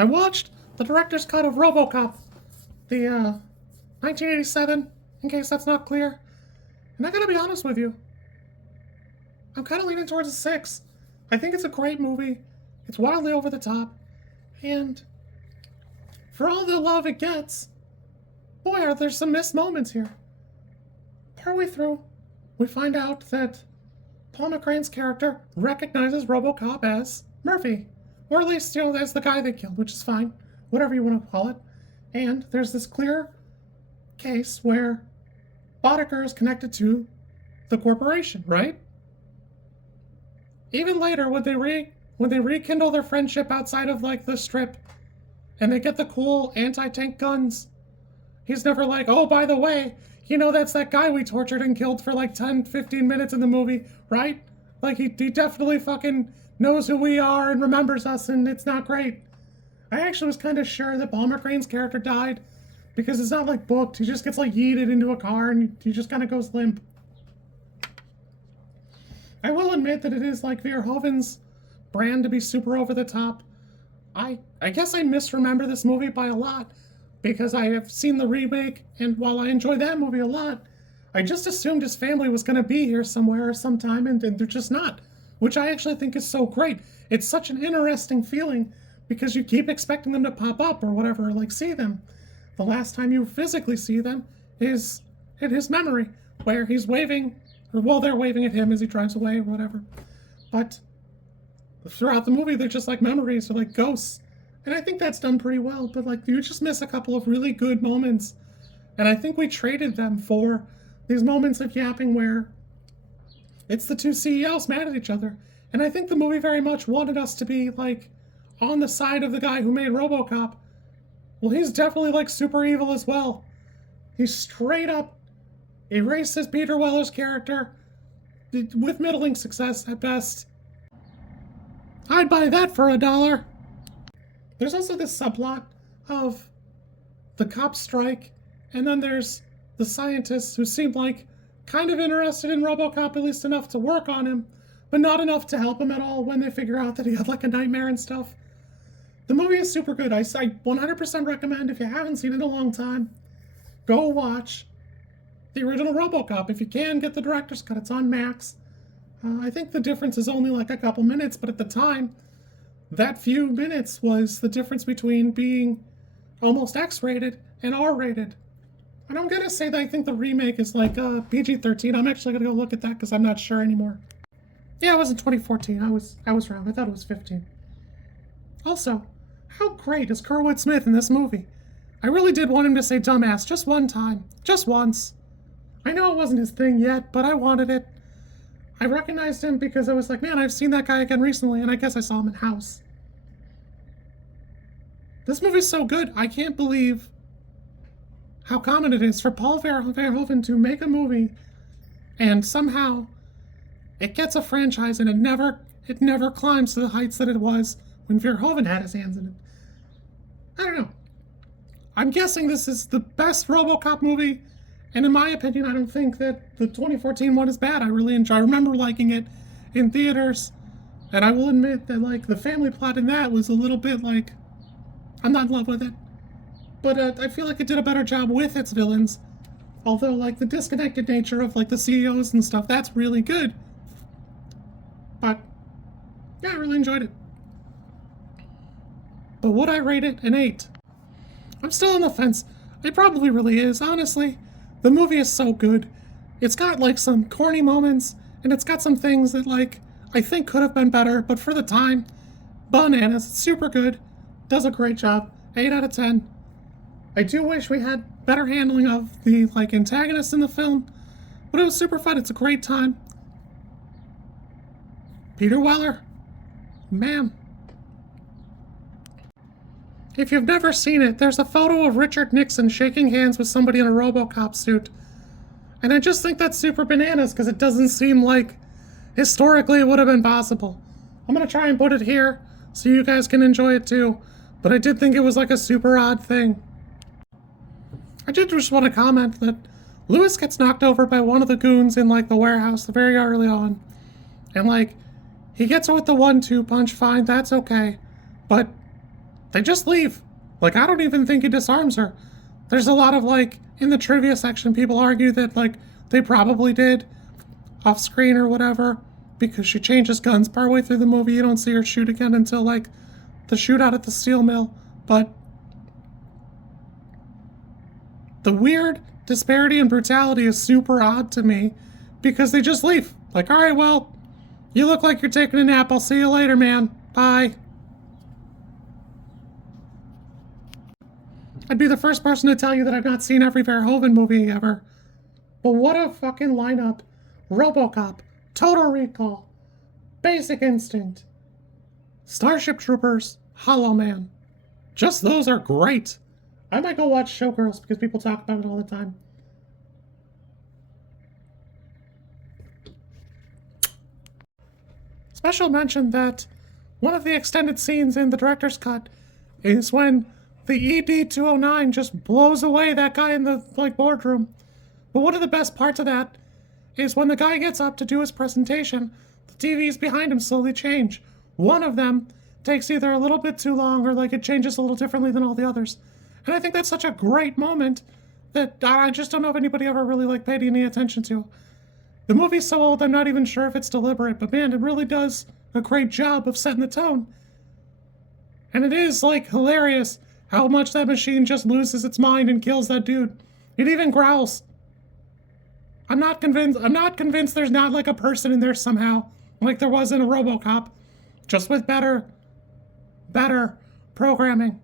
I watched the director's cut of Robocop, the 1987, in case that's not clear. And I gotta be honest with you, I'm kind of leaning towards a 6. I think it's a great movie. It's wildly over the top. And for all the love it gets, boy, are there some missed moments here. Partway through, we find out that Paul McCrane's character recognizes Robocop as Murphy. Or at least, as the guy they killed, which is fine. Whatever you want to call it. And there's this clear case where Boddicker is connected to the corporation, right? Even later, when they rekindle their friendship outside of, the strip, and they get the cool anti-tank guns, he's never like, oh, by the way, that's that guy we tortured and killed for 10, 15 minutes in the movie, right? He definitely fucking knows who we are and remembers us, and it's not great. I actually was kind of sure that Paul McCrane's character died, because it's not, booked. He just gets, yeeted into a car, and he just kind of goes limp. I will admit that it is, Verhoeven's brand to be super over the top. I guess I misremember this movie by a lot, because I have seen the remake, and while I enjoy that movie a lot, I just assumed his family was going to be here somewhere or sometime, and they're just not, which I actually think is so great. It's such an interesting feeling, because you keep expecting them to pop up or whatever, see them. The last time you physically see them is in his memory, where he's waving, or they're waving at him as he drives away or whatever. But throughout the movie, they're just memories or ghosts. And I think that's done pretty well, but you just miss a couple of really good moments. And I think we traded them for these moments of yapping where it's the two CEOs mad at each other. And I think the movie very much wanted us to be on the side of the guy who made Robocop. Well, he's definitely super evil as well. He's straight up erased Peter Weller's character with middling success at best. I'd buy that for $1. There's also this subplot of the cops strike, and then there's the scientists who seem kind of interested in Robocop, at least enough to work on him, but not enough to help him at all when they figure out that he had a nightmare and stuff. The movie is super good. I 100% recommend, if you haven't seen it in a long time, go watch the original Robocop. If you can, get the director's cut. It's on Max. I think the difference is only a couple minutes, but at the time, that few minutes was the difference between being almost X-rated and R-rated. And I'm going to say that I think the remake is PG-13. I'm actually going to go look at that because I'm not sure anymore. Yeah, it was in 2014. I was wrong. I thought it was 15. Also, how great is Kurtwood Smith in this movie? I really did want him to say dumbass just one time. Just once. I know it wasn't his thing yet, but I wanted it. I recognized him because I was man, I've seen that guy again recently, and I guess I saw him in House. This movie's so good, I can't believe how common it is for Paul Verhoeven to make a movie, and somehow it gets a franchise, and it never climbs to the heights that it was when Verhoeven had his hands in it. I don't know. I'm guessing this is the best Robocop movie. And in my opinion, I don't think that the 2014 one is bad. I remember liking it in theaters. And I will admit that, the family plot in that was a little bit I'm not in love with it. But I feel like it did a better job with its villains. Although, the disconnected nature of, the CEOs and stuff, that's really good. But, yeah, I really enjoyed it. But would I rate it an 8? I'm still on the fence. It probably really is, honestly. The movie is so good. It's got, some corny moments, and it's got some things that, I think could have been better, but for the time, bananas. It's super good. Does a great job. 8 out of 10. I do wish we had better handling of the, antagonists in the film, but it was super fun. It's a great time. Peter Weller. Man. If you've never seen it, there's a photo of Richard Nixon shaking hands with somebody in a Robocop suit. And I just think that's super bananas because it doesn't seem like historically it would have been possible. I'm going to try and put it here so you guys can enjoy it too. But I did think it was a super odd thing. I did just want to comment that Lewis gets knocked over by one of the goons in the warehouse very early on. And he gets it with the 1-2 punch, fine, that's okay. But They just leave. Like, I don't even think he disarms her. There's a lot of, like, in the trivia section, people argue that, like, they probably did off screen or whatever because she changes guns partway through the movie. You don't see her shoot again until, like, the shootout at the steel mill. But the weird disparity in brutality is super odd to me because they just leave. Like, all right, well, you look like you're taking a nap. I'll see you later, man. Bye. I'd be the first person to tell you that I've not seen every Verhoeven movie ever. But what a fucking lineup. Robocop, Total Recall, Basic Instinct, Starship Troopers, Hollow Man. Just those are great. I might go watch Showgirls because people talk about it all the time. Special mention that one of the extended scenes in the director's cut is when the ED-209 just blows away that guy in the boardroom. But one of the best parts of that is when the guy gets up to do his presentation, the TVs behind him slowly change. One of them takes either a little bit too long or it changes a little differently than all the others. And I think that's such a great moment that I just don't know if anybody ever really paid any attention to. The movie's so old I'm not even sure if it's deliberate, but man, it really does a great job of setting the tone. And it is hilarious how much that machine just loses its mind and kills that dude. It even growls. I'm not convinced there's not a person in there somehow, like there was in a Robocop, just with better programming.